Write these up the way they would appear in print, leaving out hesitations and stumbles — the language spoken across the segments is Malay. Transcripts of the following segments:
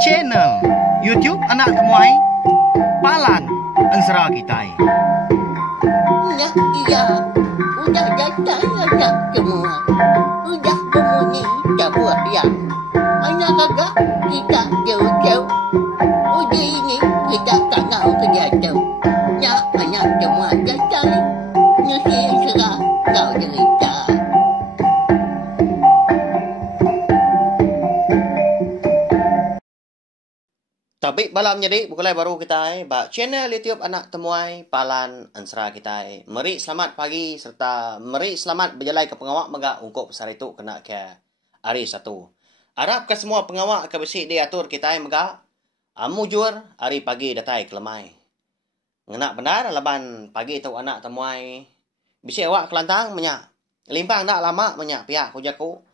channel YouTube Anak Temuai Palan Ensera Kitai. Nah, iya, udah datang anak semua. Udah berbunyi sebuah yang anak kakak kita jauh-jauh. Uji ini kita tak tahu kejatuh. Ya, anak semua datang. Nusi serah kau cerita. Topik malam jadi bukulai baru kita ba channel YouTube Anak Temuai Palan Ensera kita. Mari selamat pagi serta mari selamat berjalan ke pengawak mega ungkop besar itu kena ke hari satu. Harap ke semua pengawak ke besi diatur kita mega amujur hari pagi datai kelemai. Ngenak benar laban pagi itu anak temuai. Bisi awak kelantang menyak. Limpang nak lama menyak pihak kujaku.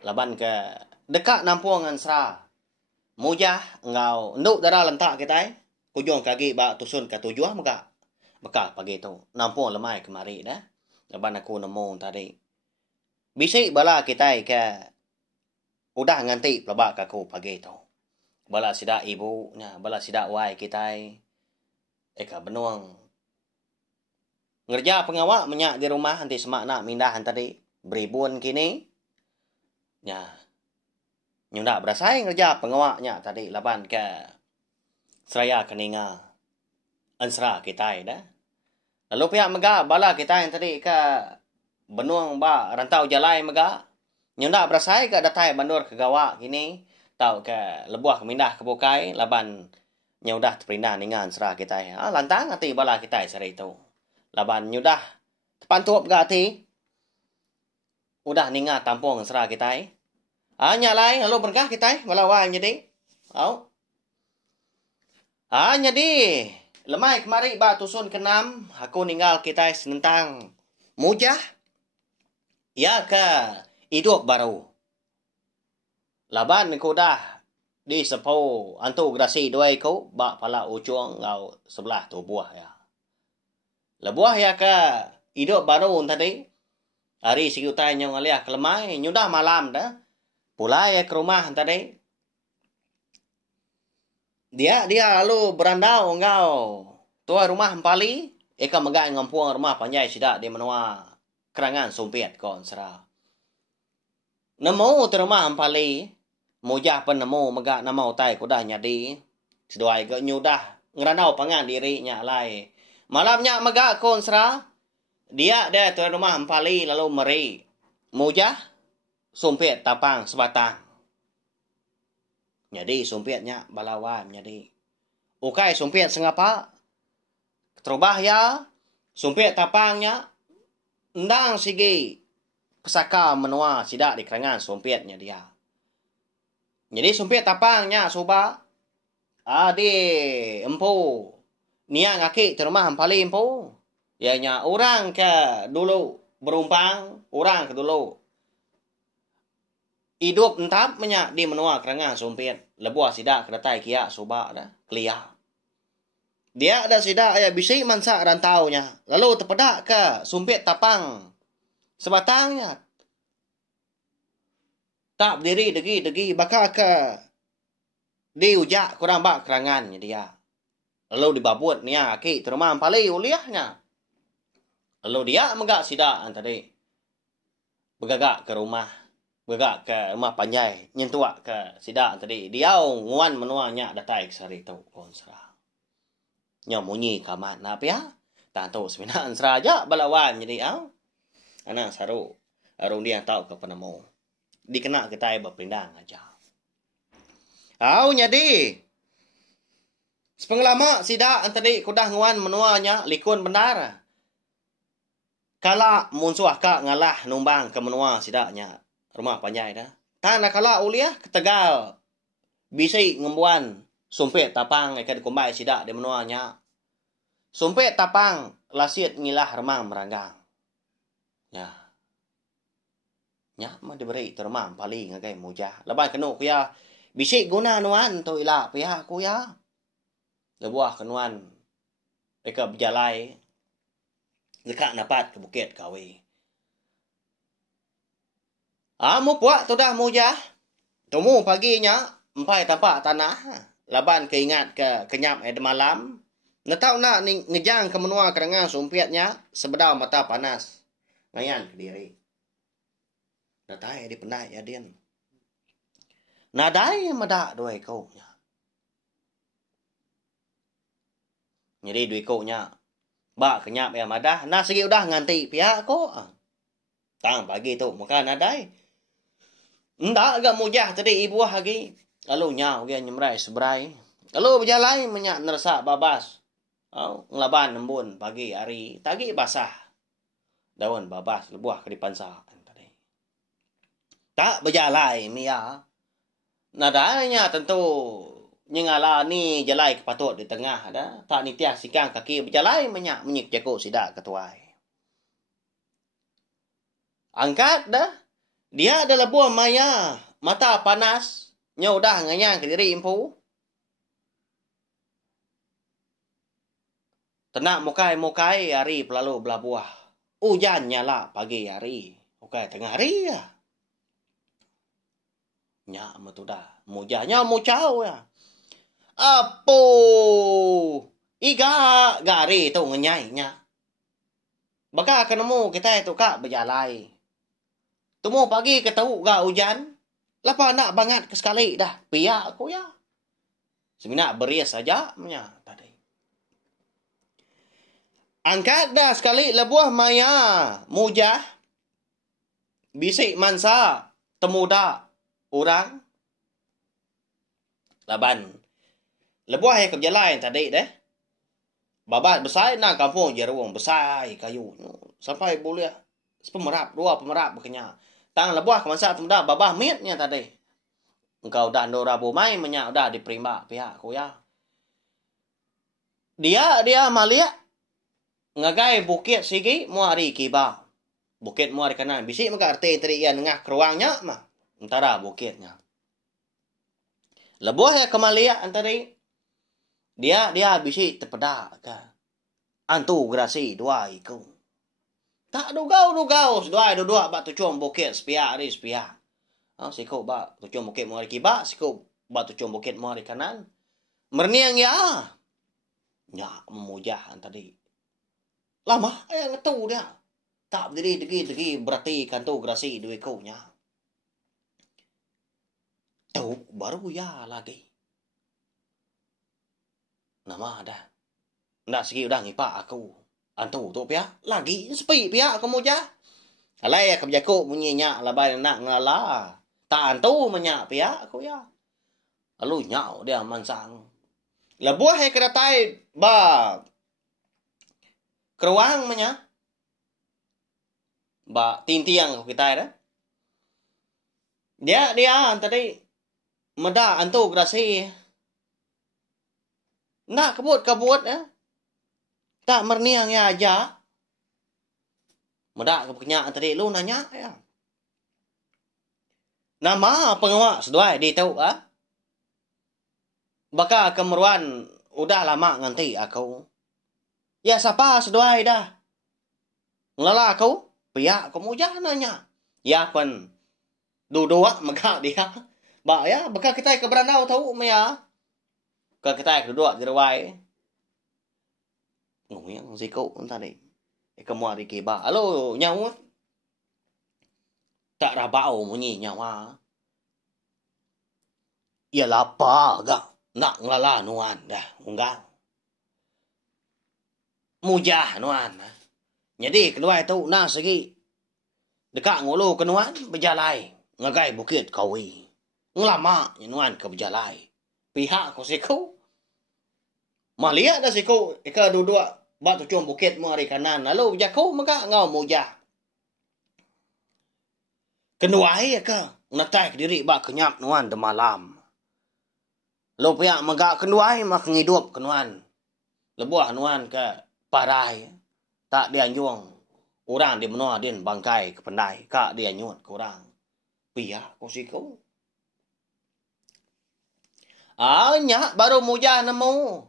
Laban ke dekat nampung Ensera. Mujah engau nduk darah lentak kita kujung kaki ba tusun ke tujuh mega beka pagi tu nampung lemai kemari dah laban aku nemu tadi bisi bala kita ke udah nganti pelabak aku pagi tu bala sida ibu nya bala sida wai kita eka benuang ngerja pengawak menyak di rumah nanti semak nak mindahan tadi beribun kini nya nyunda berasai ngerja pengawaknya tadi laban ke Seraya Keninga Ensera kita dah. Lalu pihak mega bala kita yang tadi ke benuang ba rantau jalai mega nyunda berasai ke datai bandur ke gawak kini tau ke lebuah kemindah ke bukai laban nyudah terpindah dengan Ensera kita lantang hati bala kita seri itu laban nyudah tepantup gati udah ninga tampung Ensera kita nyalai lalu berkah kita melawan jadi. Jadi lemai kemari ba tusun ke-6 aku ninggal kita senentang mujah ya ke hidup baru. Laban ku dah di sepo antu grasi dua ku ba pala ucuang ngau sebelah tu buah ya. Lebuah ya ke hidup baru tadi. Hari sigutai nyong aliah ke lemai nyudah malam dah. Pulai ke rumah tadi. Dia lalu berandau engkau. Tua rumah empali. Eka megai ngampuang rumah panjai sidak di menua kerangan sumpit kon Ensera. Nemu tu rumah empali. Mujah pun nemu megak nama utai kudah nyadi. Seduai ke nyudah ngerandau pangan dirinya lai. Malamnya megak kon Ensera. Dia tu rumah empali lalu meri. Mujah sumpit tapang sebatang. Jadi sumpitnya balawan jadi. Ukai sumpit sengapa? Terubah ya. Sumpit tapangnya. Endang sigi. Pesaka menua sidak di kerangan sumpitnya dia. Jadi sumpit tapangnya suba. Adi empu. Niang aki terumah empali empu. Ianya orang ke dulu berumpang. Orang ke dulu. Hidup entap menyak di menua kerangan sumpit. Lebuah sidak kedatai kia subak dah. Kelia. Dia ada sidak ayah bisik mansak rantaunya. Lalu terpedak ke sumpit tapang. Sebatangnya. Tak berdiri degi. Bakal ke. Di ujak kurang bak kerangannya dia. Lalu dibabut niya aki terumah empali uliahnya. Lalu dia megak sidak tadi. Begagak ke rumah. Begak ke rumah panjai. Nyentuak ke sidak tadi. Dia nguan menuanya datai kesari tu. Ensera. Nya munyi kamat. Napa ya? Tak tahu sebenarnya Ensera aja balawan. Jadi anak saru. Arung dia tahu ke penemu. Dikena kita berpindang aja. Jadi. Sepengelama sidak tadi kudah nguan menuanya likun benar. Kala munsuah kak ngalah numbang ke menua sidaknya. Rumah panjai dah. Tanah kala uliah ke Tegal. Bisi ngembuan. Sumpit tapang ikan kumbai sidak di menuanya. Sumpit tapang lasit ngilah remang meranggang. Ya. Nya mah diberi termam paling ngagai mujah. Lepas kenu kuya. Bisi guna nuan tu ilah pihak kuya. Lebuah kenuan. Eka berjalai. Dekat napat ke bukit kawi. Mu puak tu dah mujah. Temu paginya empai tapak tanah. Laban keingat ke kenyap malam. Natau nak ngejang ke menua kerengang sumpiatnya sebedau mata panas. Ngayan ke diri. Natai di pendai ya din. Nadai madak dua ikutnya. Jadi dua ikutnya. Bak kenyap ya madah. Nah segi udah nganti pihak ko. Tang pagi tu maka nadai. Ndak agak mujah tadi ibu lagi. Lalu nyau dia nyemrai seberai. Lalu berjalan menyak nersak babas. Ngelaban embun pagi hari. Tagi basah. Daun babas lebuah ke depan sah. Tak berjalan Mia. Nadanya tentu nyengala ni jalai kepatut di tengah dah. Tak nitiah sikang kaki berjalan menyak menyik jago sidak ketuai. Angkat dah. Dia adalah buah maya. Mata panas. Nyau dah nganyang ke diri impu. Tenak mukai-mukai hari pelalu belah buah. Hujan nyala pagi hari. Mukai tengah hari ya. Nyak metu dah. Mujahnya mucau ya. Apo. Iga gari tu ngenyainya. Baka kenemu kita itu kak berjalai. Temu pagi ketemu gak hujan. Lapa nak banget ke sekali dah. Piak aku ya. Seminak berias saja. Tadi. Angkat dah sekali lebuah maya. Mujah. Bisik mansa. Temuda. Orang. Laban. Lebuah yang keberjalan tadi deh. Babat besar nak kampung jeruang. Besar kayu. Sampai boleh. Pemerap. Dua pemerap berkenyak. Tang lebuah ke masa temuda babah mitnya tadi. Engkau dah ndora bumai menyak dah diterima pihak ku ya. Dia malia ngagai bukit sigi muari kiba. Bukit muari kanan bisik maka arti tadi ia nengah keruangnya mah. Antara bukitnya. Lebuah ya kemalia antari dia bisik terpedak ke. Antu grasi dua iku. Tak dugau. Dua bak tucung bukit sepiak ni sepiak. Sikau bak tucung bukit muari kiba. Sikau bak tucung bukit muari kanan. Merniang ya. Ya memujah tadi. Lama yang ngetu dia. Tak berdiri degi berarti kantu grasi dua ikutnya. Tuh baru ya lagi. Nama dah. Ndak segi udah ngipak aku. Antu tu pihak. Lagi sepi pihak kamu jah. Alai ya kebijaku bunyinya. Labai nak ngala. Tak antu menyak pihak aku ya. Lalu nyau dia mansang. Lebuah yang kedatai. Ba. Keruang menyak. Ba tintiang kita dah. Dia tadi. Meda antu grasi. Nak kebut ya. Tak merniang ya aja. Meda kepenyak tadi lu nanya ya. Nama pengawak seduai dia tahu ah. Baka kemeruan udah lama nganti aku. Ya siapa seduai dah. Ngelala aku. Pihak kamu jah nanya. Ya pun. Dua maka dia. Ba ya baka kita ke beranau tahu ya. Ke kita kedua jerawai. Nguyang ziko tadi. Kamu hari kiba. Halo nyawa. Tak rabau bunyi nyawa. Ya lapa gak. Nak ngelala nuan dah. Enggak. Mujah nuan. Jadi kedua itu nah segi. Dekat ngulu kenuan berjalai. Ngagai bukit kawi. Ngelama nuan ke berjalai. Pihak ko siku. Malia dah siku. Ika dua-dua. Bak tucung bukit mu hari kanan. Lalu jaku maka ngau mujah. Kenuai ka. Natai ke diri bak kenyap nuan de malam. Lalu pihak maka kenuai mak ngidup kenuan. Lebuah nuan ke parai. Tak dianjung. Orang di menua din bangkai ke pendai. Kak dianyut ke orang. Pihak ko siku. Nyak baru mujah nemu.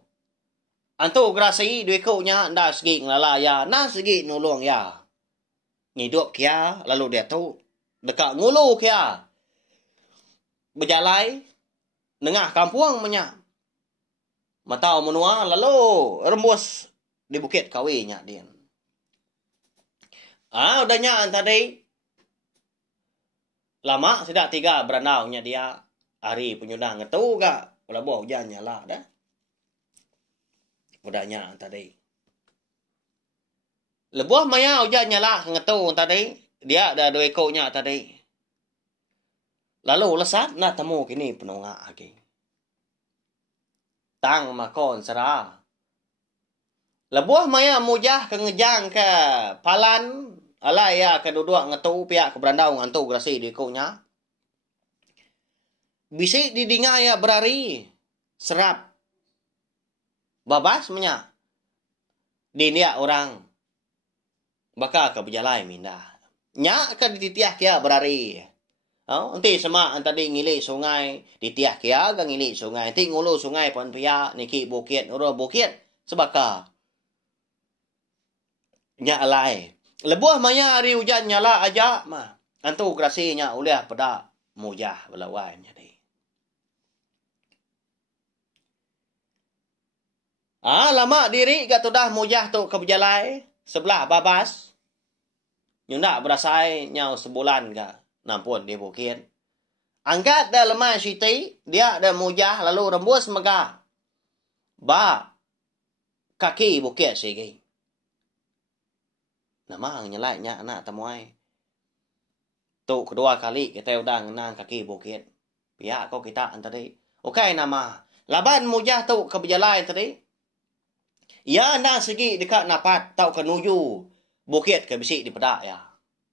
Antu grasi duit kau nya nda segi ngelala ya, na segi nulung ya. Ngidup kia, lalu dia tu dekat ngulu kia. Berjalai, Nengah kampung menyak. Matau menua lalu rembus di Bukit Kawi nya dia. Udahnya tadi. Lama sudah 3 beranau nya dia. Hari penyudang ngetu gak. Wala boh hujan nyala dah. Udahnya tadi. Lebuah maya hujan nyala ngetu tadi. Dia ada 2 ekoknya tadi. Lalu lesat nak temu kini penungak lagi. Tang makon serah. Lebuah maya mujah ke ngejang ke palan. Alai ya ke duduk ngetu pihak ke berandau ngantu grasi di ekoknya. Bisik didinga ya berari. Serap. Babas menyak. Dinia orang. Baka ke berjalai minda. Nyak ke dititiah kia berari. Nanti semak tadi ngilik sungai. Dititiah kia ke ngilik sungai. Nanti ngulu sungai pun pihak. Niki bukit. Uro bukit. Sebaka. Nyak alai. Lebuah maya hari hujan nyala aja mah. Antu grasinya ulih pada mujah belawainya deh. Lama diri kat dah mujah tu ke berjalai sebelah babas. Nyunda berasai nyau sebulan ke nampun di bukit. Angkat dah lemah siti, dia dah mujah lalu rembus megah. Ba kaki bukit sigi. Nama nyelainya anak temuai. Tu kedua kali kita udah ngenang kaki bukit. Pihak kau kita tadi. Okey nama. Laban mujah tu ke berjalai tadi. Ya anda segi dekat napat tau ke nuju bukit ke bisik di pedak ya.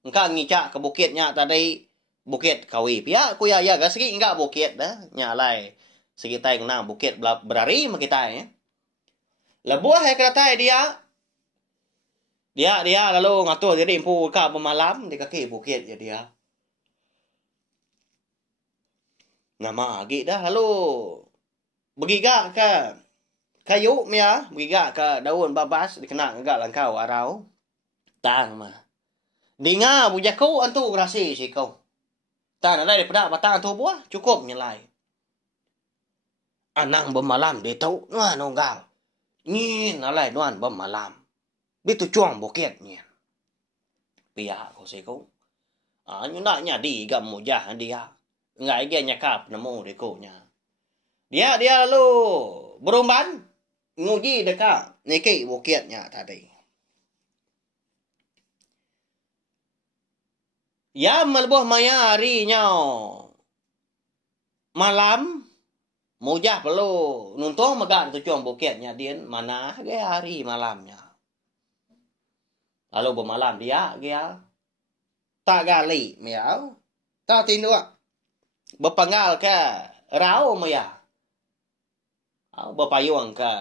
Engkau ngicak ke bukitnya tadi Bukit Kawi. Pihak ku ya gak segi enggak bukit dah nyalai. Segi tai kenang bukit berari mak kita ya. Lebuah ya keratai dia. Dia lalu ngatur jadi impu ka pemalam di kaki bukit ya dia. Nama lagi dah lalu begiga ke kayu mia, begiga ke daun babas dikena enggak langkau arau. Tang mah. Dinga bujaku antu grasi si kau. Tang ada daripada batang tu buah cukup nyelai. Anang bermalam dia tahu nuan nonggal. Nyin alai nuan bermalam. Dia tu cuang bukit nyin. Pihak kau si kau. Nyundaknya di gam mujah dia. Enggak dia nyakap nemu dekunya. Dia lalu berumban nguji dekat niki bukitnya tadi. Ya melbuh maya hari nyau. Malam mujah perlu nuntung megang tu cuang bukitnya dia mana ke hari malamnya. Lalu bermalam dia tak gali miau. Tak tinduk. Berpanggal ke rau maya. Berpayung ke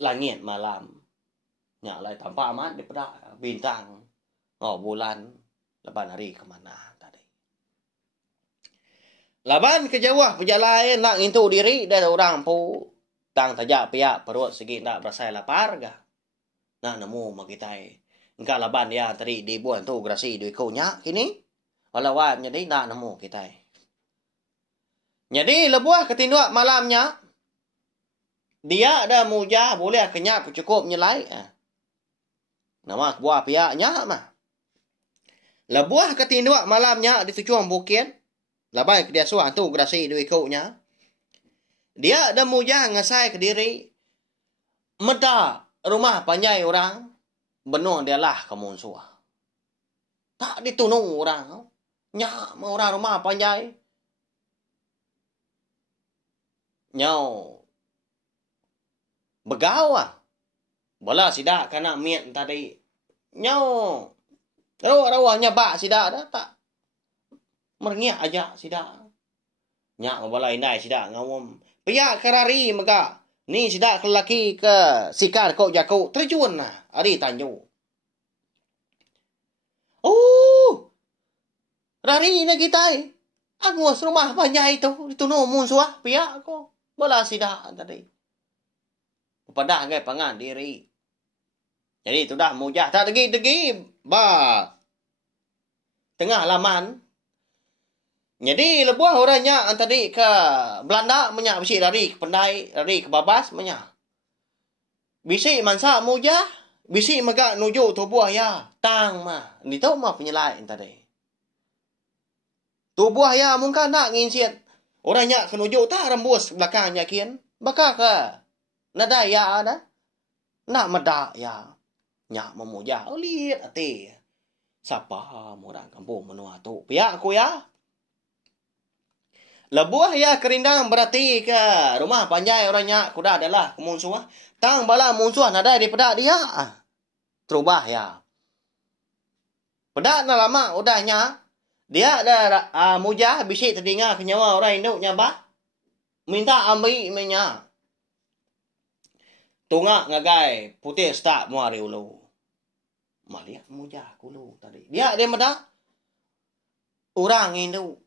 langit malam. Nyalai tanpa amat di pedak bintang. Bulan. Laban hari kemana tadi. Laban ke jauh perjalanan nak intu diri dari orang pu. Tang tajak pihak perut segi nak berasai lapar ga. Nak nemu makitai. Engkau laban dia tadi dibuat tu grasi duit kunya kini. Walawan jadi nak nemu kita. Jadi lebuah ketinduk malamnya. Dia ada mujah boleh kenyap cukup nyelai. Nama buah pihaknya mah. Lebuah ketinduk malamnya di tujuan bukit. Labai ke dia suah tu grasi duit kunya. Dia ada mujah ngesai ke diri. Meda rumah panjai orang. Benuh dia lah kamu suah. Tak ditunung orang. Nyak orang rumah panjai. Nyau. Begawa. Bala sidak kana miet tadi. Nyau. Rawa-rawanya bak sidak dah tak. Merengiak aja sidak. Nyak bala indai sidak ngawum. Pia kerari mega. Ni sidak lelaki ke sikar kau jaku terjun lah. Ari tanju. Rari na kita Angus rumah panjai itu. Itu no musuh pihak ko. Bala sidak tadi. Pada gay pangan diri. Jadi itu dah mujah. Tak degi. Ba. Tengah laman. Jadi lebuah orangnya tadi ke Belanda menyak bisi lari ke Pendai, lari ke Babas menyak. Bisi mansa muja, bisi megak nuju tubuh ya, tang mah. Ni tau mah penyelai tadi. Tubuh ya mungkin nak nginsiat. Orangnya ke nuju tak rembus belakangnya kian. Baka ke nada ya ada. Nak medak ya. Nyak memuja. Oh lihat ati. Siapa orang kampung menua tu? Pihak aku ya. Lebuah ya kerindang berarti ke rumah panjai orangnya kuda adalah kemunsuah. Tang bala munsuah nada daripada dia. Terubah ya. Pedak na lama udahnya. Dia ada mujah bisik terdengar kenyawa orang induk nyabah. Minta ambil minyak. Tungak ngagai putih start muari ulu. Maliak mujah kulu tadi. Dia medak. Orang induk.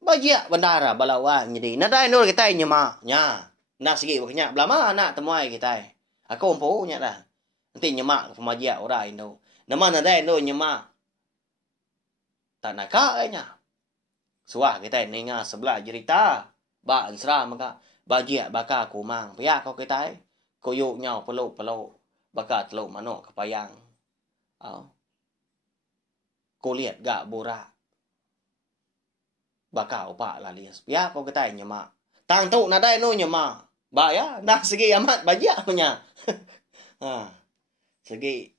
Bajia bandara balawan jadi. Nadai nur kita nyemak nya. Nak segi baknya belama nak temuai kita. Aku umpu nya dah. Nanti nyemak pemajia orang Indo. Nama nadai nur nyemak. Tak nak nya. Suah kita ninga sebelah cerita. Ba ansra maka bajia baka kumang. Pia kau kita. Koyuk nyau peluk-peluk. Baka teluk manuk kepayang. Kau lihat gak borak. Baka opak lah lias. Ya kau kata nyemak. Tang tu nadai no nyemak. Ba ya dah segi amat bajak punya. Segi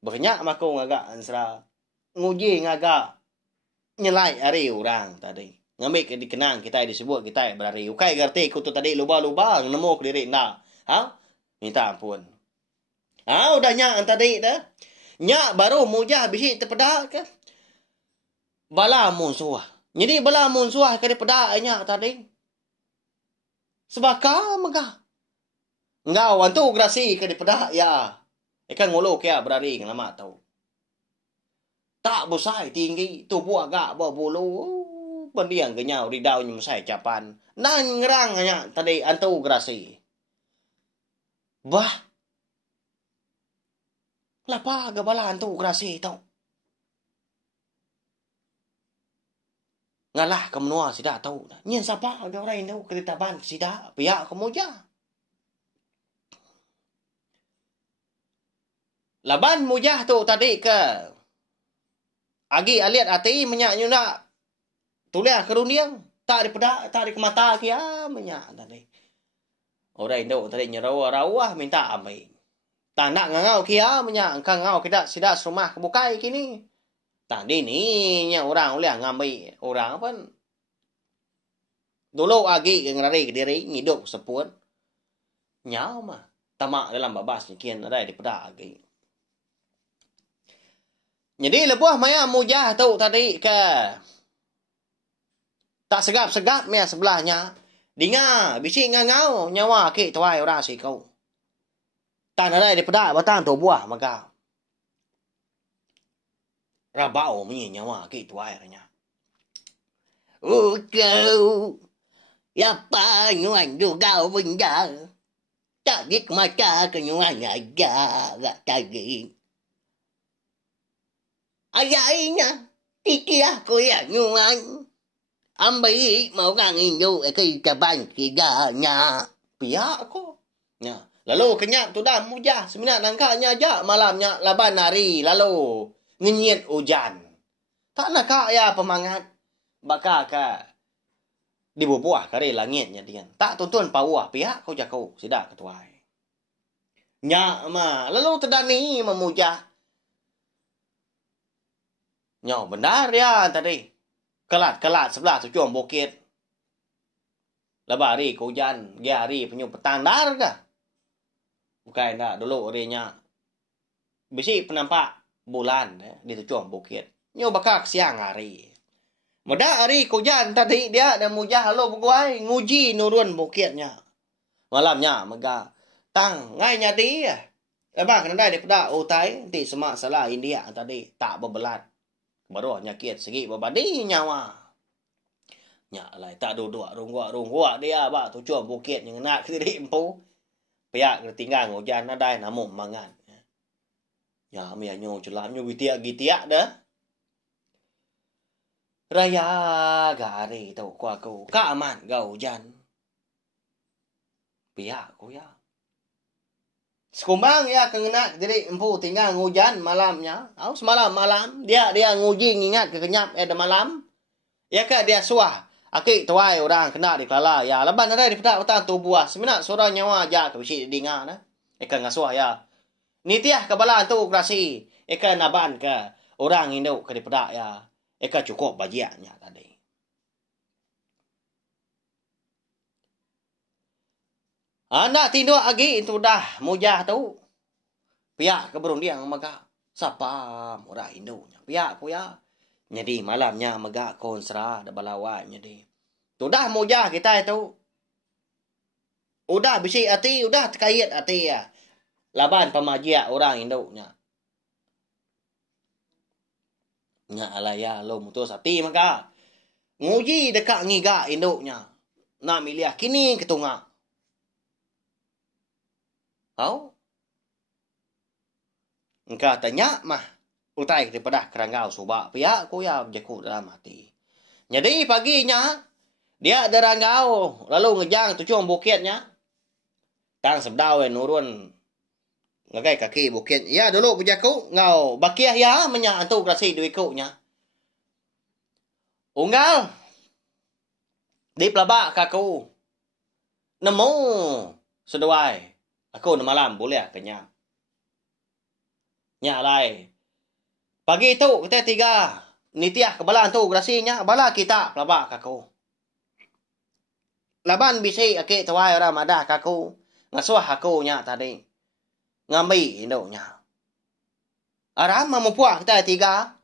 banyak mako ngagak ansra. Nguji ngagak nyelai hari orang tadi. Ngambil ke dikenang kita disebut kita berari. Ukai gerti kutu tadi luba-luba nemu ke diri nak. Minta ampun. Udah nyak tadi dah. Nyak baru mujah bisi terpedak ke. Bala musuh. Jadi bala munsuah ke daripada nyak tadi. Sebaka megah. Ngau wantu grasi ke daripada ya. Ikan ngulu kia berari lama tahu. Tak busai tinggi tubuh agak berbulu. Pendiang kenyau di daun musai capan. Nang ngerang nyak tadi antu grasi. Bah. Lapa ke bala antu grasi tau. Ngalah ke menua sida tahu. Nyen siapa ada orang Indo keretaban sida pihak kemuja. Laban mujah tu tadi ke agi aliat ati menyak nyuna tulia keruniang tak daripada tak di mata kia menyak tadi. Orang Indo tadi nyerawa-rawa minta ambil. Tak nak ngau kia menyak engkang ngau kita sida rumah kebukai kini. Tadi ni orang boleh ngambil orang pun dulu agi ngerari ke diri hidup sepun nyau mah tamak dalam babas kian ada di pada agi. Jadi lebuah maya mujah tu tadi ke tak segap-segap maya sebelahnya dinga bisi ngau nyawa ke tuai orang si kau. Tak ada di pada batang tu buah maka Rabau punya nyawa gitu airnya. Kau, apa nyuan juga benda? Tak dik mata kenyuan aja gak tadi. Ayahnya, tiki aku ya nyuan. Ambil mau orang Indo ke ban tiganya. Pihak aku. Ya. Lalu kenyak tu dah mujah. Seminat nangkanya aja malamnya laban hari. Lalu ngenyit hujan. Tak nak kak ya pemangat. Baka ka dibubuah kari langitnya dia. Tak tuntun pawah pihak kau jakau. Sidak ketuai. Nyak ma. Lalu terdani memujah. Nyak benar ya tadi. Kelat-kelat sebelah tujuan bukit. Lepas hari ke hujan. Dia hari penyuh petandar ke? Bukan tak. Dulu harinya. Bisi penampak bulan di tujuan bukit. Nyo bakak siang hari. Mudah hari hujan tadi dia dan mujah lo berguai nguji nurun bukitnya. Malamnya mega tang ngai nyadi ya. Lepas kena dia pada utai ti semak salah India tadi tak berbelat. Baru nyakit segi babadi nyawa. Nya lai tak duduk runggua dia ba tujuan bukit yang nak diri empu. Piak ketinggang hujan nadai namun mangan. Ya, mi nyo celam nyo gitiak dah. Raya gari tau ku aku. Ka aman gau hujan. Pihak ku ya. Sekumbang ya kengenak diri empu tinggal ngujan malamnya. Au semalam malam dia nguji ngingat kekenyap ada malam. Ya ka dia suah. Aki tuai orang kena di kelala ya. Laban ada di pedak utang tu buah. Semina surah nyawa aja ke bisi dinga na. Eka ngasuah ya. Nitiah kebalaan tu krasi. Eka naban ke orang induk ke di pedak ya. Eka cukup bajiaknya tadi. Anak tinduk agi itu dah mujah tu. Pihak keberung dia maka sapa murah induknya. Pihak ku ya. Jadi malamnya mega konsra da balawan jadi. Tu dah mujah kita itu. Udah bisi hati, udah terkait hati ya. Laban pemajia orang induknya. Nya alaya lo mutus hati maka. Nguji dekat ngiga induknya. Nak milih kini ketunga. Au? Engkau tanya mah. Utai daripada kerangau subak. Pihak ku ya berjaku dalam hati. Jadi paginya. Dia ada rangau. Lalu ngejang tujuan bukitnya. Tang sebdau nurun. Ngagai kaki bukit. Ya dulu berjaku. Ngau bakiah ya. Menyantu kerasi duikunya. Unggal. Di pelabak kaku. Nemu. Seduai. Aku na malam boleh kenyang. Nya lai. Pagi itu kita tiga. Nitiah kebalaan tu grasinya. Bala kita pelabak kaku. Laban bisi akik tuai orang madah kaku. Ngasuah aku nya tadi. Ngambil induknya. Aram mempuak kita tiga.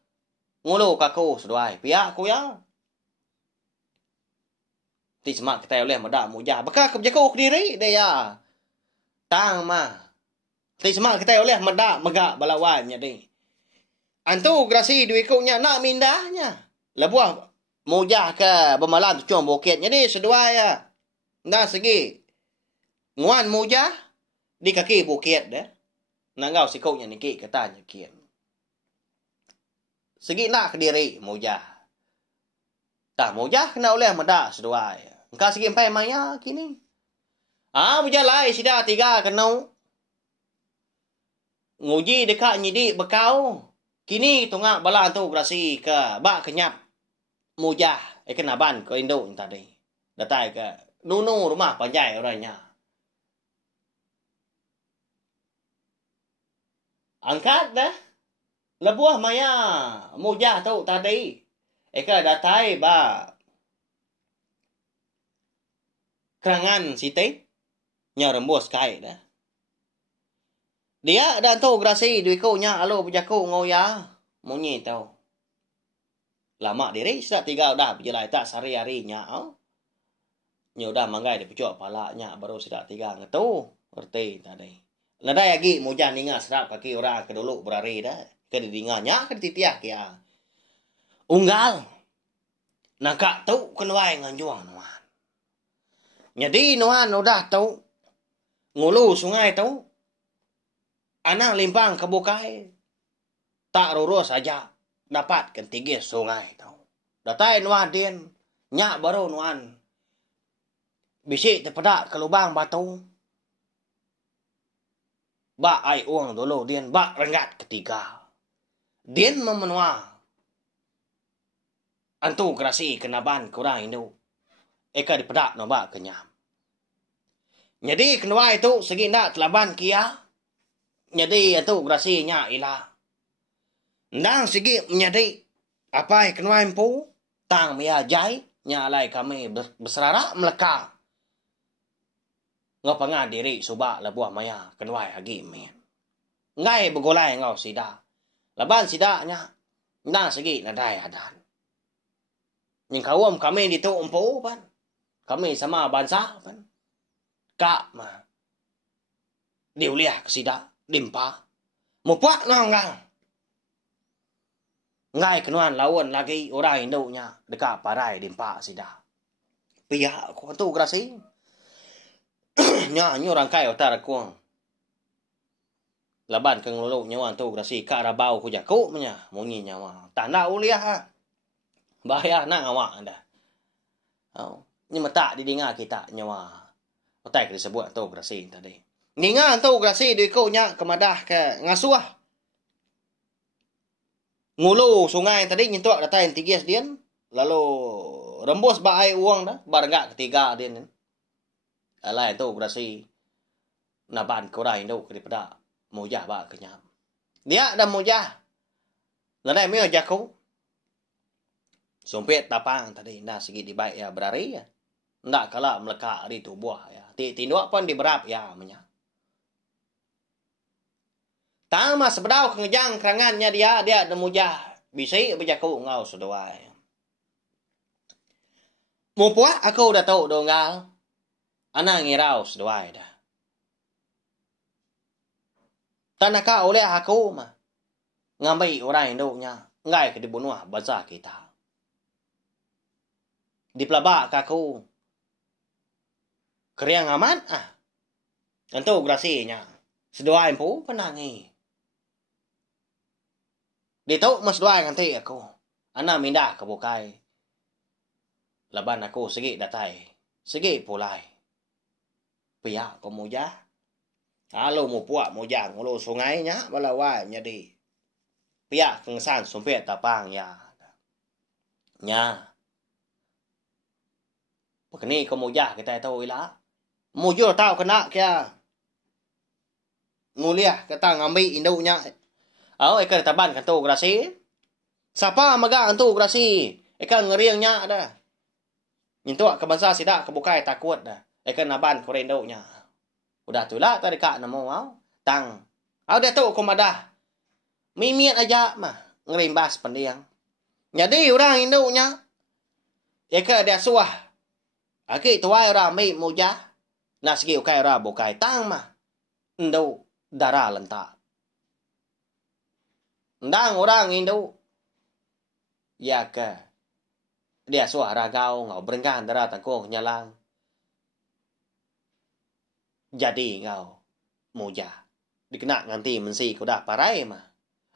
Ngulu kaku seduai. Pihak aku ya. Ti semak kita oleh madah mujah. Bakal kebijaku diri dia. Tang mah. Ti semak kita oleh madah megak balawannya di. Antu grasi duikunya nak mindahnya. Lebuah mujah ke bermalam tu cuma bukit. Jadi seduai ya. Nah segi. Nguan mujah. Di kaki bukit dah. Nanggau sikuknya niki katanya kian. Segi nak ke diri mujah. Tak mujah kena oleh madah seduai. Engkau segi empai maya kini. Mujah lai sida tiga kena. Nguji dekat nyidik bekau. Kini tungak bala tu grasi ke bak kenyap. Mujah. Kena ban ke induk tadi. Datai ke. Nunu rumah panjai orangnya. Angkat dah. Lebuah maya. Mujah tu tadi. Eka datai ba. Kerangan siti. Nya rembus kai dah. Dia dan tu grasi duikunya alo berjaku ngoya. Munyi tau. Lama diri sudah tiga dah berjelai tak sehari-harinya. Nya udah manggai di pucuk palanya baru sudah tiga ngetu. Erti tadi. Nadai lagi mujah ninga serap kaki orang ke dulu berari dah. Ke didinganya ke dititiak ya. Unggal. Nakak tu kenuai nganjuang nuan. Jadi nuan udah tu. Ngulu sungai tu. Anak limpang ke bukai. Tak lurus saja. Dapat kentigis sungai tu. Datai nuan din. Nyak baru nuan. Bisik terpedak ke lubang batu. Bak ai uang dulu din. Bak renggat ketiga. Din memenua. Antu kerasi kenaban kurang itu. Eka dipedak no bak kenyam. Jadi kenua itu segi nak telaban kia. Jadi itu grasinya ilah. Ndang segi menjadi apa kenua empu. Tang mia jai. Nyalai kami berserara meleka. Ngapanga diri subak lebuah maya. Kenua lagi men. Ngai begolai ngau sida. Laban sidaknya. Ndang segi nadai adan. Yang kawam kami di tu empu pan. Kami sama bangsa pan. Kak mah. Diuliah ke sida. Dimpa. Mupak nonggang. Ngai kenuan lawan lagi orang induknya. Dekat parai dimpa sida. Pihak aku tu grasi. Nya orang kai otar aku. Laban ke nguluk nyawa tu grasi. Kak rabau ku jaku punya. Munyi nyawa. Tanda uliah. Bahaya nak awak anda. Nhưng mà tak didengar kita nyawa. Otak disebut autograsi tadi. Dengar autograsi di kau nya kemadah ke ngasuah. Ngulu sungai tadi nyentuh datai 3 dian. Lalu rembus baai uang dah. Barangak ketiga dian. Alai autograsi. Naban korai induk daripada mojah ba kenyam. Dia dah mojah. Ladai meo jaku. Sumpit tapang tadi dah segi dibaik ya berari ya. Ndak kala melekak di tubuh ya. Tinduk pun diberap ya menya. Tama sebedau kengejang kerangannya dia dah mojah. Bisi berjaku ngau sedoai. Mupuak aku dah tahu donggal. Ana ngirau sedoai dah. Tanaka oleh aku mah. Ngambil orang induknya. Ngai ke dibunuh bazar kita. Di pelabak aku. Keriang aman Tentu grasinya. Sedoai pun penangi. Di tahu mas doai nanti aku. Ana minda ke bukai. Laban aku segi datai. Segi pulai. Pihak ko mojah. Halo mo puak mojah ngulo sungai nya balawai jadi. Pihak kengsan sumpit tapang ya. Nya. Begini ko mojah kita tahu ila. Mujur tahu kena kia. Nguliah kata ngambil induknya. Eka taban kan tu grasi. Siapa magang tu grasi? Eka ngeriangnya ada. Nyentuh ke bangsa sidak kebukai takut dah. Eka naban korendoknya. Udah tu lah tadi kak namo mau. Tang. Dia tu komadah. Mimiat aja mah ngerimbas pendiang. Jadi orang induknya. Eka dia suah. Aki tuai orang ambil mujah. Nak segi ukai orang bukai tang mah. Induk darah lentak. Ndang orang Indo. Ya ke. Dia suara gau ngau berenggan darah tangkung nyalang. Jadi ngau mujah. Dikena nganti mensi kau dah parai mah.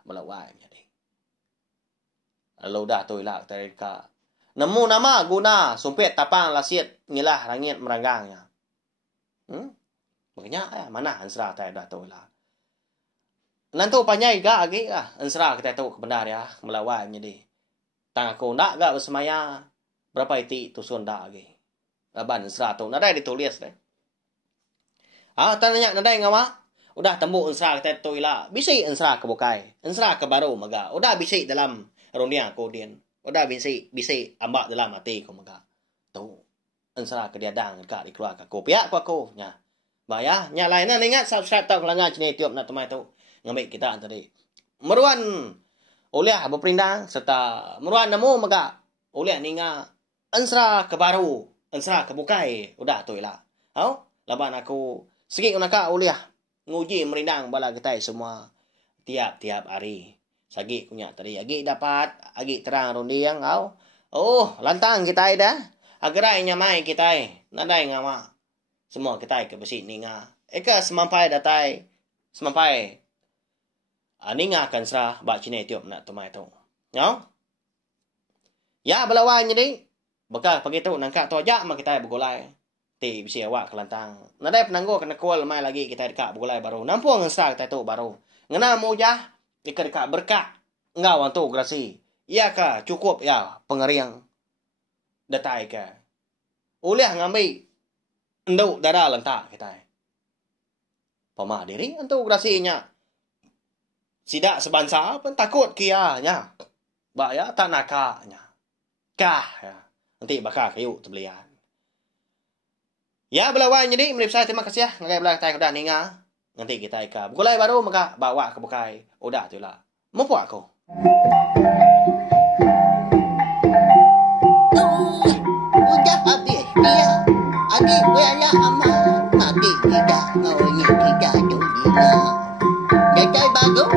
Melawai jadi. Lalu dah tu ilak terika. Nemu nama guna sumpit tapang lasiat ngilah rangit meranggangnya. Makanya mana ansra tay dah tu ilak. Nanti panjai gak lagi ansra kita tahu kebenar ya melawai jadi. Tang aku nak gak bersemaya berapa iti tusun dak lagi. Laban ansra tu nadai ditulis deh. Tanya nadai ngawa. Udah tembuk ansra kita tahu ila. Bisi ansra ke bukai. Ansra ke baru maga. Udah bisi dalam runia kodin. Udah bisi ambak dalam hati ko maga. Tu ansra ke dia dang gak dikeluarkan ko. Pihak ko aku nya. Bayar nya lain ingat subscribe tau kelangan channel YouTube nak temai tu. Ngambil kita tadi. Meruan oleh berperindang serta meruan nemu maga oleh ninga ansra ke baru, ansra ke bukai. Udah tu lah. Laban aku sikit unaka oleh nguji merindang bala kita semua tiap-tiap hari. Sagi punya tadi agi dapat agi terang rundiang lantang kita dah. Agerai nyamai kita nadai ngama. Semua kita ke besi ninga. Eka semampai datai semampai ninga kan serah bak Cina Etiop nak tumai tu. Ya belawan jadi. Bekal pagi tu nangka tu aja mak kita bergolai. Ti bisi awak kelantang. Nadai penanggo kena kual mai lagi kita dekat bergolai baru. Nampung ngesa kita tu baru. Ngena mujah dekat berkak. Ngau tu grasi. Iya ka cukup ya pengeriang. Datai ka. Oleh ngambil enduk darah lentak kita. Pemah diri antu grasinya. Sidak sebansa pun takut kianya. Bak ya tak nakaknya. Kah ya. Nanti bakal kayu terbelian. Ya belawan jadi menurut saya terima kasih ya. Ngagai belah kita udah ninga. Nanti kita ika. Bukulai baru maka bawa ke bukai. Udah tu lah. Mampu aku. Udah habis dia. Adik banyak amat. Adik tidak. Kau ini tidak tu. Jadi bagus.